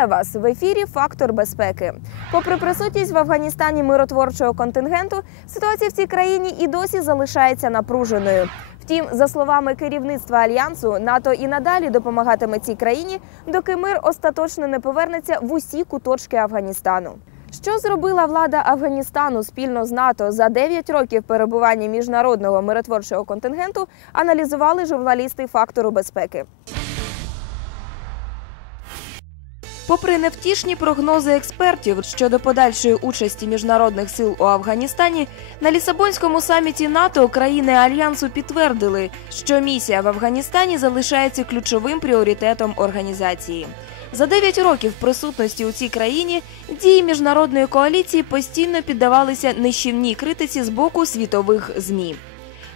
Вітаю вас в ефірі Фактор безпеки. Попри присутність в Афганістані миротворчого контингенту, ситуація в цій країні і досі залишається напруженою. Втім, за словами керівництва альянсу, НАТО і надалі допомагатиме цій країні, доки мир остаточно не повернеться в усі куточки Афганістану. Що зробила влада Афганістану спільно з НАТО за 9 років перебування міжнародного миротворчого контингенту, аналізували журналісти фактору безпеки. Попри невтішні прогнози експертів щодо подальшої участі міжнародних сил у Афганістані, на Лісабонському саміті НАТО країни альянсу підтвердили, що місія в Афганістані залишається ключовим пріоритетом організації. За 9 років присутності у цій країні дії міжнародної коаліції постійно піддавалися нищівній критиці з боку світових змі.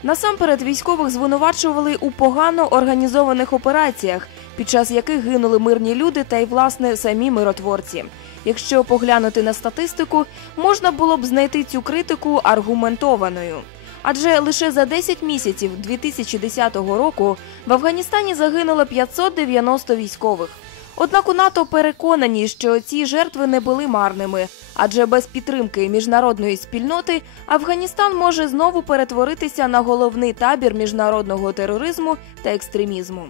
Насамперед військових звинувачували у погано організованих операціях, під час яких гинули мирні люди та й власне самі миротворці. Якщо поглянути на статистику, можна було б знайти цю критику аргументованою. Адже лише за 10 місяців 2010 року в Афганістані загинуло 590 військових. Однак у НАТО переконані, що ці жертви не були марними, адже без підтримки міжнародної спільноти Афганістан може знову перетворитися на головний табір міжнародного тероризму та екстремізму.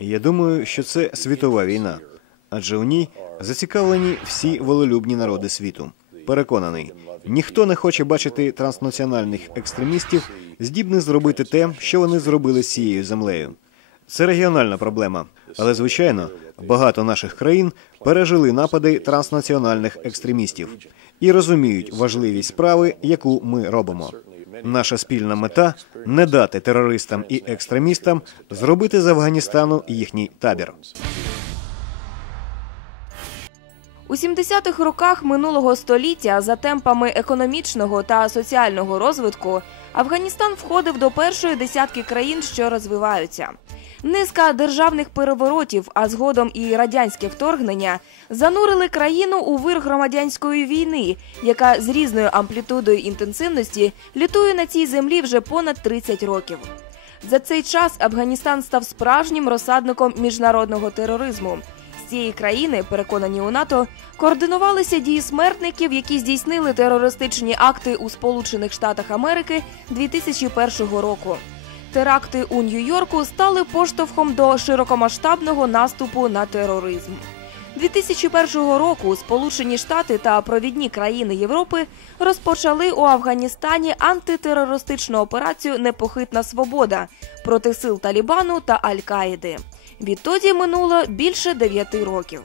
Я думаю, що це світова війна, адже у ній зацікавлені всі волелюбні народи світу. Переконаний, ніхто не хоче бачити транснаціональних екстремістів, здібних зробити те, що вони зробили з цією землею. Це регіональна проблема, але звичайно багато наших країн пережили напади транснаціональних екстремістів і розуміють важливість справи, яку ми робимо. Наша спільна мета не дати терористам і екстремістам зробити з Афганістану їхній табір. У 70-х роках минулого століття за темпами економічного та соціального розвитку Афганістан входив до першої десятки країн, що розвиваються. Низка державних переворотів, а згодом і радянське вторгнення занурили країну у вир громадянської війни, яка з різною амплітудою інтенсивності лютує на цій землі вже понад 30 років. За цей час Афганістан став справжнім розсадником міжнародного тероризму. З цієї країни, переконані у НАТО, координувалися дії смертників, які здійснили терористичні акти у Сполучених Штатах Америки 2001 року. Теракти у Нью-Йорку стали поштовхом до широкомасштабного наступу на тероризм. 2001 року Сполучені Штати та провідні країни Європи розпочали у Афганістані антитерористичну операцію Непохитна свобода проти сил Талібану та Аль-Каїди. Відтоді минуло більше дев'яти років.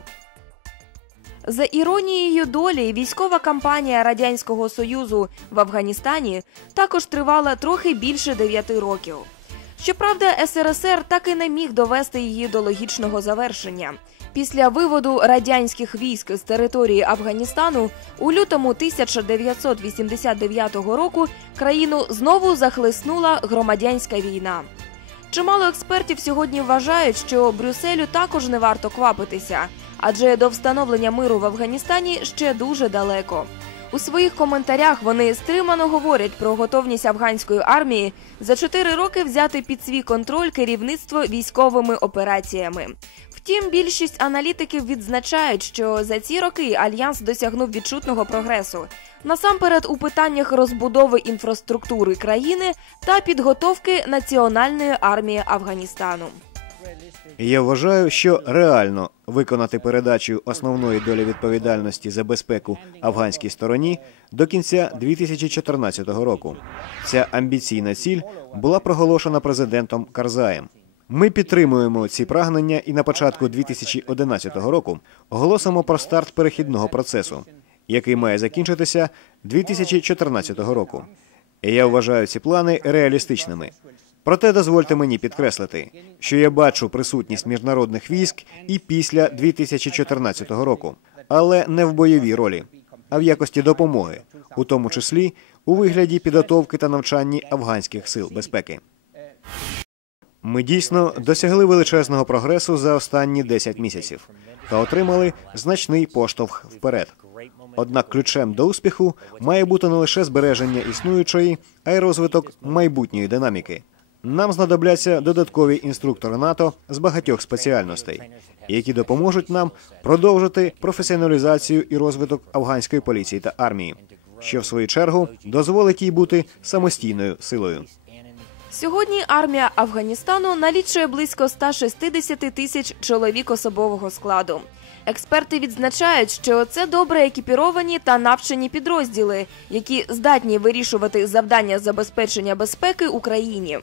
За іронією долі, військова кампанія Радянського Союзу в Афганістані також тривала трохи більше дев'яти років. Щоправда, СРСР так і не міг довести її до логічного завершення. Після виводу радянських військ з території Афганістану у лютому 1989 року країну знову захлеснула громадянська війна. Чимало експертів сьогодні вважають, що Брюсселю також не варто квапитися, адже до встановлення миру в Афганістані ще дуже далеко. У своїх коментарях вони стримано говорять про готовність афганської армії за чотири роки взяти під свій контроль керівництво військовими операціями. Втім, більшість аналітиків відзначають, що за ці роки альянс досягнув відчутного прогресу насамперед у питаннях розбудови інфраструктури країни та підготовки національної армії Афганістану. Я вважаю, що реально виконати передачу основної долі відповідальності за безпеку афганській стороні до кінця 2014 року. Ця амбіційна ціль була проголошена президентом Карзаєм. Ми підтримуємо ці прагнення і на початку 2011 року оголосимо про старт перехідного процесу, який має закінчитися 2014 року. Я вважаю ці плани реалістичними. Проте дозвольте мені підкреслити, що я бачу присутність міжнародних військ і після 2014 року, але не в бойовій ролі, а в якості допомоги, у тому числі у вигляді підготовки та навчанні афганських сил безпеки. Ми дійсно досягли величезного прогресу за останні 10 місяців та отримали значний поштовх вперед. Однак ключем до успіху має бути не лише збереження існуючої, а й розвиток майбутньої динаміки. Нам знадобляться додаткові інструктори НАТО з багатьох спеціальностей, які допоможуть нам продовжити професіоналізацію і розвиток афганської поліції та армії, що в свою чергу дозволить їй бути самостійною силою. Сьогодні армія Афганістану налічує близько 160 тисяч чоловік особового складу. Експерти відзначають, що це добре екіпіровані та навчені підрозділи, які здатні вирішувати завдання забезпечення безпеки Україні.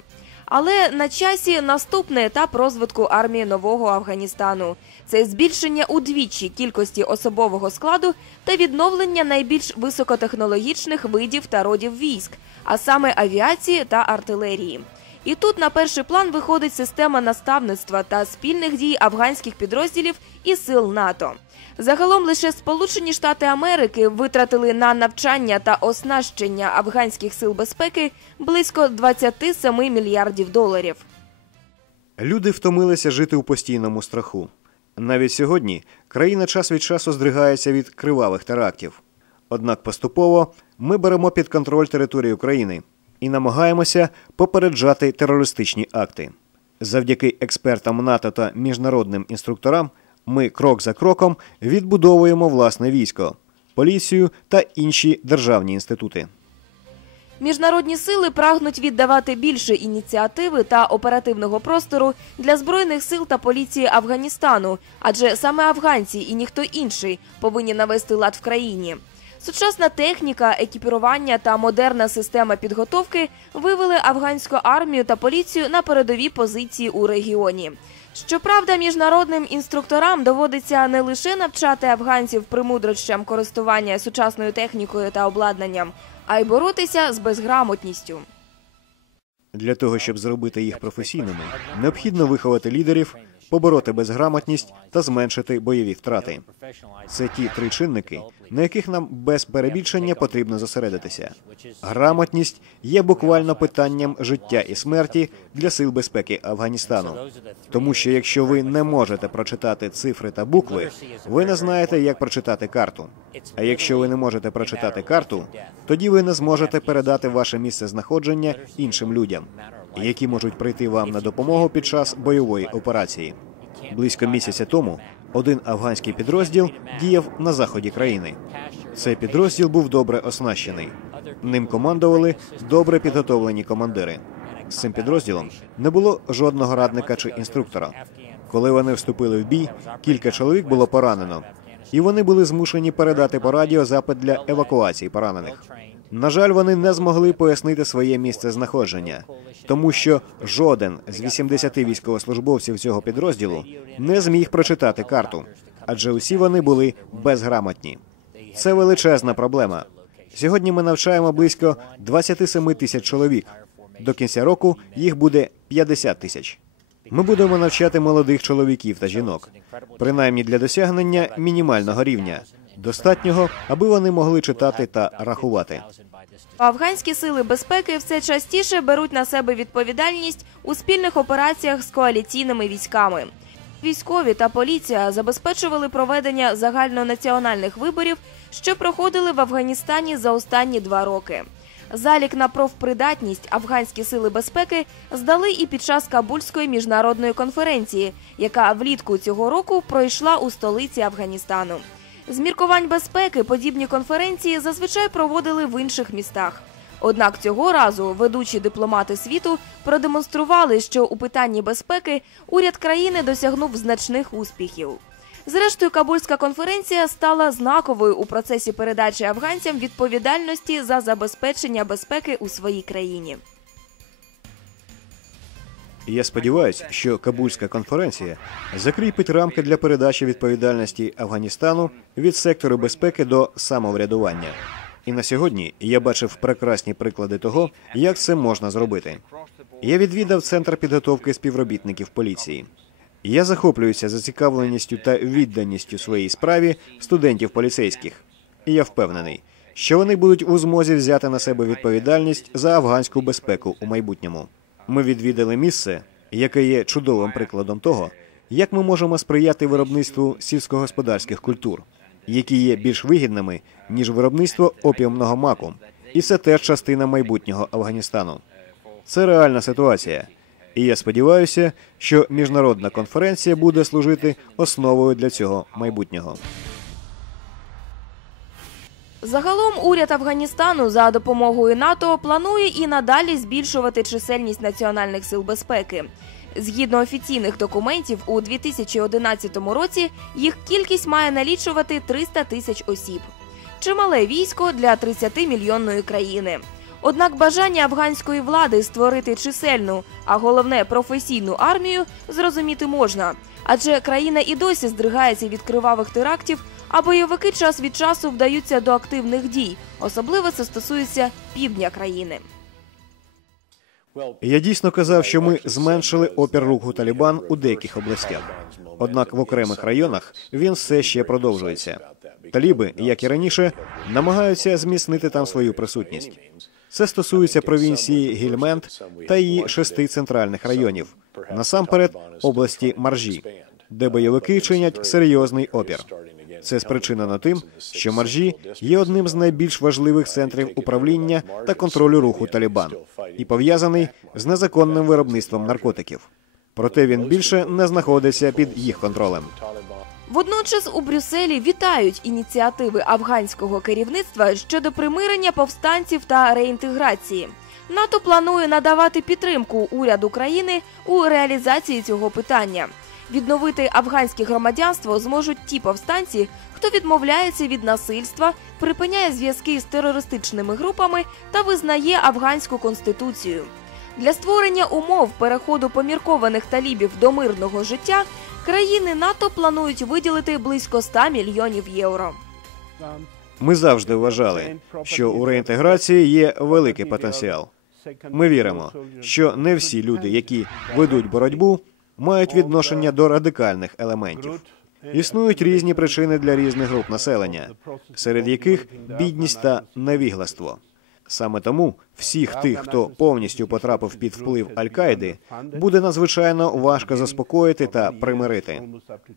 Але на часі наступний етап розвитку армії нового Афганістану це збільшення удвічі кількості особового складу та відновлення найбільш високотехнологічних видів та родів військ, а саме авіації та артилерії. І тут на перший план виходить система наставництва та спільних дій афганських підрозділів і сил НАТО. Загалом лише Сполучені Штати Америки витратили на навчання та оснащення афганських сил безпеки близько 27 мільярдів доларів. Люди втомилися жити у постійному страху. Навіть сьогодні країна час від часу здригається від кривавих терактів. Однак поступово ми беремо під контроль територію України і намагаємося попереджати терористичні акти. Завдяки експертам НАТО та міжнародним інструкторам ми крок за кроком відбудовуємо власне військо, поліцію та інші державні інститути. Міжнародні сили прагнуть віддавати більше ініціативи та оперативного простору для збройних сил та поліції Афганістану, адже саме афганці і ніхто інший повинні навести лад в країні. Сучасна техніка, екіпірування та модерна система підготовки вивели афганську армію та поліцію на передові позиції у регіоні. Щоправда, міжнародним інструкторам доводиться не лише навчати афганців примудрощам користування сучасною технікою та обладнанням, а й боротися з безграмотністю. Для того, щоб зробити їх професійними, необхідно виховати лідерів, побороти безграмотність та зменшити бойові втрати. Це ті три чинники, на яких нам без перебільшення потрібно зосередитися. Грамотність є буквально питанням життя і смерті для сил безпеки Афганістану. Тому що якщо ви не можете прочитати цифри та букви, ви не знаєте, як прочитати карту. А якщо ви не можете прочитати карту, тоді ви не зможете передати ваше місце знаходження іншим людям, які можуть прийти вам на допомогу під час бойової операції. Близько місяця тому один афганський підрозділ діяв на заході країни. Цей підрозділ був добре оснащений. Ним командували добре підготовлені командири. З цим підрозділом не було жодного радника чи інструктора. Коли вони вступили в бій, кілька чоловік було поранено, і вони були змушені передати по радіо запит для евакуації поранених. На жаль, вони не змогли пояснити своє місце знаходження, тому що жоден з 80 військовослужбовців цього підрозділу не зміг прочитати карту, адже усі вони були безграмотні. Це величезна проблема. Сьогодні ми навчаємо близько 27 тисяч чоловік. До кінця року їх буде 50 тисяч. Ми будемо навчати молодих чоловіків та жінок, принаймні для досягнення мінімального рівня, достатнього, аби вони могли читати та рахувати. Афганські сили безпеки все частіше беруть на себе відповідальність у спільних операціях з коаліційними військами. Військові та поліція забезпечували проведення загальнонаціональних виборів, що проходили в Афганістані за останні два роки. Залік на профпридатність афганські сили безпеки здали і під час Кабульської міжнародної конференції, яка влітку цього року пройшла у столиці Афганістану. З міркувань безпеки подібні конференції зазвичай проводили в інших містах. Однак цього разу ведучі дипломати світу продемонстрували, що у питанні безпеки уряд країни досягнув значних успіхів. Зрештою, Кабульська конференція стала знаковою у процесі передачі афганцям відповідальності за забезпечення безпеки у своїй країні. Я сподіваюся, що Кабульська конференція закріпить рамки для передачі відповідальності Афганістану від сектору безпеки до самоврядування. І на сьогодні я бачив прекрасні приклади того, як це можна зробити. Я відвідав центр підготовки співробітників поліції. Я захоплююся зацікавленістю та відданістю своїй справі студентів поліцейських. І я впевнений, що вони будуть у змозі взяти на себе відповідальність за афганську безпеку у майбутньому. Ми відвідали місце, яке є чудовим прикладом того, як ми можемо сприяти виробництву сільськогосподарських культур, які є більш вигідними ніж виробництво опіумного маку, і це теж частина майбутнього Афганістану. Це реальна ситуація. І я сподіваюся, що міжнародна конференція буде служити основою для цього майбутнього. Загалом уряд Афганістану за допомогою НАТО планує і надалі збільшувати чисельність національних сил безпеки. Згідно офіційних документів, у 2011 році їх кількість має налічувати 300 тисяч осіб. Чимале військо для 30-мільйонної країни. Однак бажання афганської влади створити чисельну, а головне професійну армію зрозуміти можна, адже країна і досі здригається від кривавих терактів, а бойовики час від часу вдаються до активних дій. Особливо це стосується півдня країни. Я дійсно казав, що ми зменшили опір руху Талібан у деяких областях. Однак в окремих районах він все ще продовжується. Таліби, як і раніше, намагаються зміцнити там свою присутність. Це стосується провінції Гільмент та її шести центральних районів, насамперед області Маржі, де бойовики чинять серйозний опір. Це спричинено тим, що Маржі є одним з найбільш важливих центрів управління та контролю руху Талібан і пов'язаний з незаконним виробництвом наркотиків. Проте він більше не знаходиться під їх контролем. Водночас у Брюсселі вітають ініціативи афганського керівництва щодо примирення повстанців та реінтеграції. НАТО планує надавати підтримку уряду країни у реалізації цього питання. Відновити афганське громадянство зможуть ті повстанці, хто відмовляється від насильства, припиняє зв'язки з терористичними групами та визнає афганську конституцію. Для створення умов переходу поміркованих талібів до мирного життя країни НАТО планують виділити близько 100 мільйонів євро. Ми завжди вважали, що у реінтеграції є великий потенціал. Ми віримо, що не всі люди, які ведуть боротьбу, мають відношення до радикальних елементів. Існують різні причини для різних груп населення, серед яких бідність та невігластво. Саме тому всіх тих, хто повністю потрапив під вплив Аль-Каїди, буде надзвичайно важко заспокоїти та примирити.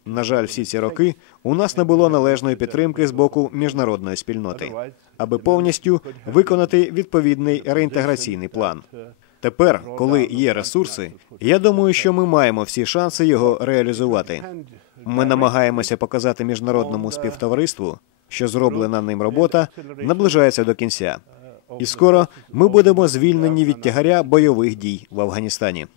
На жаль, всі ці роки у нас не було належної підтримки з боку міжнародної спільноти, аби повністю виконати відповідний реінтеграційний план. Тепер, коли є ресурси, я думаю, що ми маємо всі шанси його реалізувати. Ми намагаємося показати міжнародному співтовариству, що зроблена ним робота наближається до кінця. І скоро ми будемо звільнені від тягаря бойових дій в Афганістані.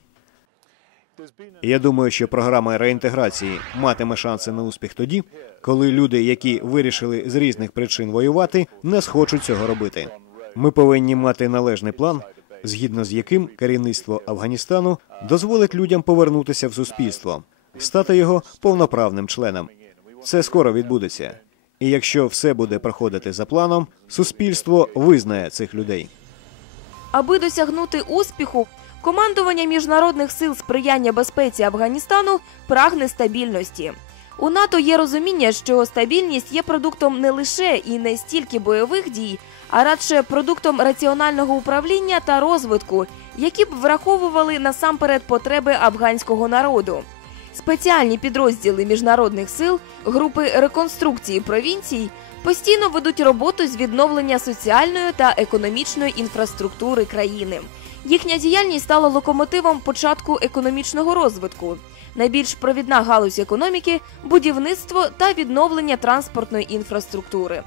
Я думаю, що програма реінтеграції матиме шанси на успіх тоді, коли люди, які вирішили з різних причин воювати, не схочуть цього робити. Ми повинні мати належний план, згідно з яким керівництво Афганістану дозволить людям повернутися в суспільство, стати його повноправним членом. Це скоро відбудеться. І якщо все буде проходити за планом, суспільство визнає цих людей. Аби досягнути успіху, командування міжнародних сил сприяння безпеці Афганістану прагне стабільності. У НАТО є розуміння, що стабільність є продуктом не лише і не стільки бойових дій, а радше продуктом раціонального управління та розвитку, які б враховували насамперед потреби афганського народу. Спеціальні підрозділи міжнародних сил, групи реконструкції провінцій постійно ведуть роботу з відновлення соціальної та економічної інфраструктури країни. Їхня діяльність стала локомотивом початку економічного розвитку. Найбільш провідна галузь економіки будівництво та відновлення транспортної інфраструктури.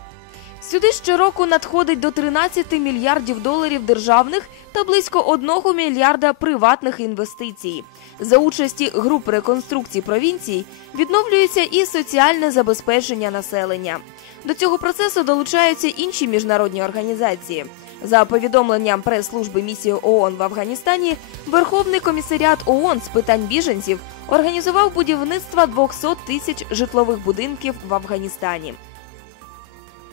Сюди щороку надходить до 13 мільярдів доларів державних та близько 1 мільярда приватних інвестицій. За участі груп реконструкції провінцій відновлюється і соціальне забезпечення населення. До цього процесу долучаються інші міжнародні організації. За повідомленням прес-служби місії ООН в Афганістані, Верховний комісаріат ООН з питань біженців організував будівництво 200 тисяч житлових будинків в Афганістані.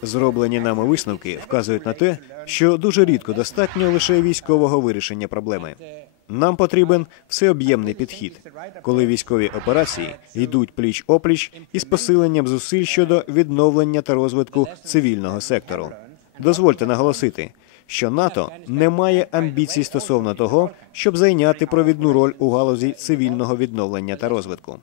Зроблені нами висновки вказують на те, що дуже рідко достатньо лише військового вирішення проблеми. Нам потрібен всеоб'ємний підхід, коли військові операції йдуть пліч опліч із посиленням зусиль щодо відновлення та розвитку цивільного сектору. Дозвольте наголосити, що НАТО не має амбіцій стосовно того, щоб зайняти провідну роль у галузі цивільного відновлення та розвитку.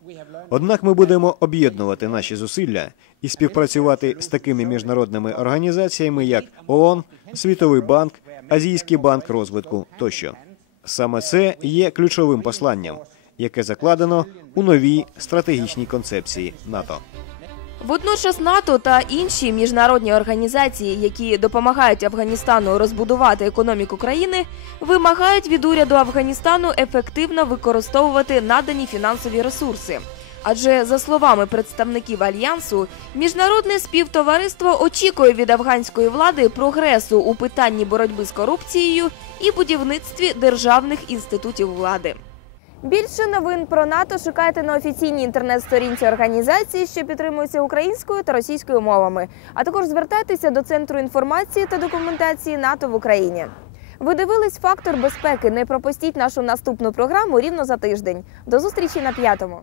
Однак ми будемо об'єднувати наші зусилля і співпрацювати з такими міжнародними організаціями, як ООН, Світовий банк, Азійський банк розвитку тощо. Саме це є ключовим посланням, яке закладено у новій стратегічній концепції НАТО. Водночас НАТО та інші міжнародні організації, які допомагають Афганістану розбудувати економіку країни, вимагають від уряду Афганістану ефективно використовувати надані фінансові ресурси. Адже за словами представників альянсу, міжнародне співтовариство очікує від афганської влади прогресу у питанні боротьби з корупцією і будівництві державних інститутів влади. Більше новин про НАТО шукайте на офіційній інтернет-сторінці організації, що підтримується українською та російською мовами. А також звертайтеся до центру інформації та документації НАТО в Україні. Ви дивились фактор безпеки. Не пропустіть нашу наступну програму рівно за тиждень. До зустрічі на п'ятому.